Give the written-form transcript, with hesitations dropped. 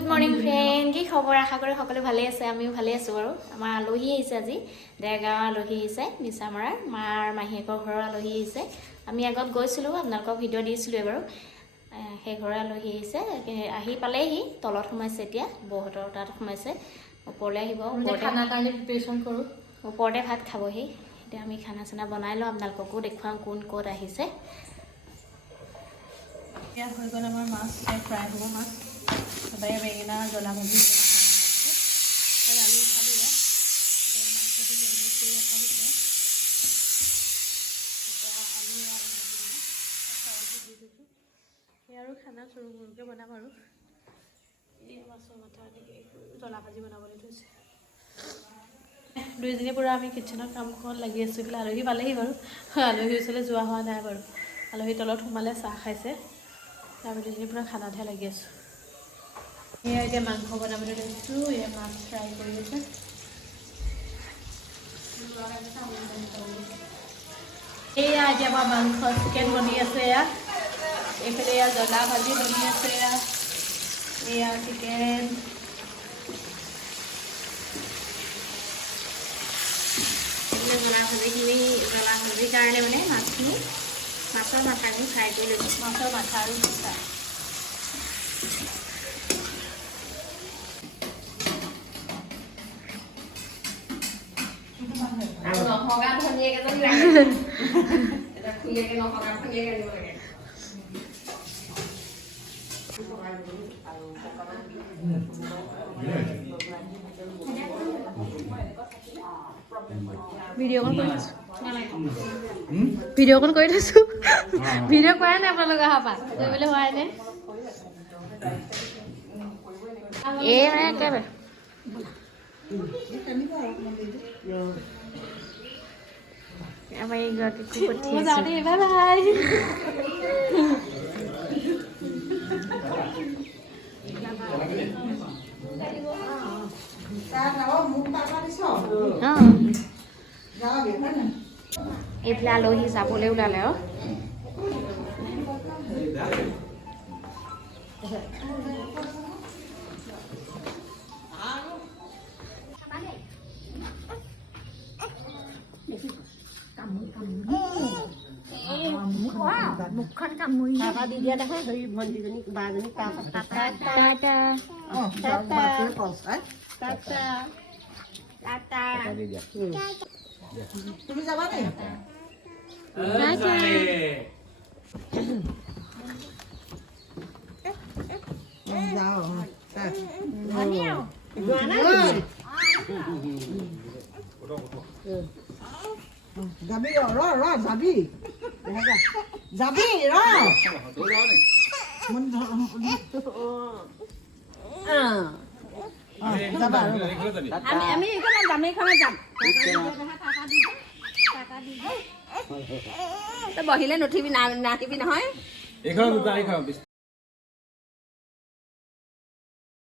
Good morning friend, কি খবৰ? আশা কৰি সকলো ভালে আছে, আমিও ভালে আছোঁ বাৰু। আমাৰ আলহী আহিছে আজি, দেৰগাঁৱৰ আলহী আহিছে, মিছামৰাৰ মাৰ মাহীয়েকৰ ঘৰৰ আলহী আহিছে। আমি আগত গৈছিলোঁ, আপোনালোকক ভিডিঅ' দিছিলোঁ বাৰু। সেই ঘৰৰ আলহী আহিছে, আহি পালেহি, তলত সোমাইছে এতিয়া, বৌহঁতৰ তাত সোমাইছে। ওপৰলৈ আহিব, খানা কাৰণে প্ৰিপেৰেশ্যন কৰোঁ। ওপৰতে ভাত খাবহি। এতিয়া আমি খানা চানা বনাই লওঁ, আপোনালোককো দেখুৱাওঁ কোন ক'ত আহিছে। এয়া হৈ গ'ল আমাৰ মাছ, ফ্ৰাই হ'ব মাছ। সদায় বেঙেনা জ্বলা ভাজি আলু খালোঁ মাংসটো মেৰিনেট কৰি ৰখা হৈছে। চাউলটো দি দিছোঁ। সেই আৰু খানা সৰু সৰুকৈ বনাম আৰু এই মাছৰ মাথা এনেকৈ জ্বলা ভাজি বনাবলৈ থৈছে। দুইজনী পূৰা আমি কিটচেনৰ কামখন লাগি আছোঁ। বোলে আলহী পালেহি বাৰু, আলহীৰ ওচৰলৈ যোৱা হোৱা নাই বাৰু। আলহী তলত সোমালে, চাহ খাইছে। আমি দুজনী পূৰা খানাতহে লাগি আছোঁ। এয়া এতিয়া মাংস বনাবলৈ লৈছোঁ। এয়া মাছ ফ্ৰাই কৰি আছে। এয়া এতিয়া আমাৰ মাংস চিকেন বনি আছে। এইফালে এয়া জ্বলা ভাজি বনি আছে। এয়া চিকেন। জ্বলা ভাজিৰ কাৰণে মানে মাছখিনি, মাছৰ মাথাখিনি ফ্ৰাই কৰি লৈছোঁ। মাছৰ মাথা আৰু পিঠা। নহগা ধনীয়েক এজনী লাগে। এটা খুৰীয়েকে নহগা ধনীয়েক আনিব লাগে। ভিডিঅ'কন কৰি থৈছোঁ, ভিডিঅ'কন কৰি থৈছোঁ। ভিডিঅ' কৰাই নাই আপোনালোকে অহা পৰা, কৰিবলৈ হোৱাই নাই। এই মানে একেবাৰে আমাৰ এইগৰাকীকো পঠিয়াইছোঁ। Bye bye. এইফালে আলহী যাবলৈ ওলালে আৰু মুখখন কামুৰি দি দিয়া দেখা হেৰি ভণ্টিজনী বাজনী তুমি যাবা নে? যাও যাবি ৰ যাবি যাবি ৰ আমি এইখনত যাম, এইখনত যাম। তই বহিলে নুঠিবি, নাহিবি নহয়।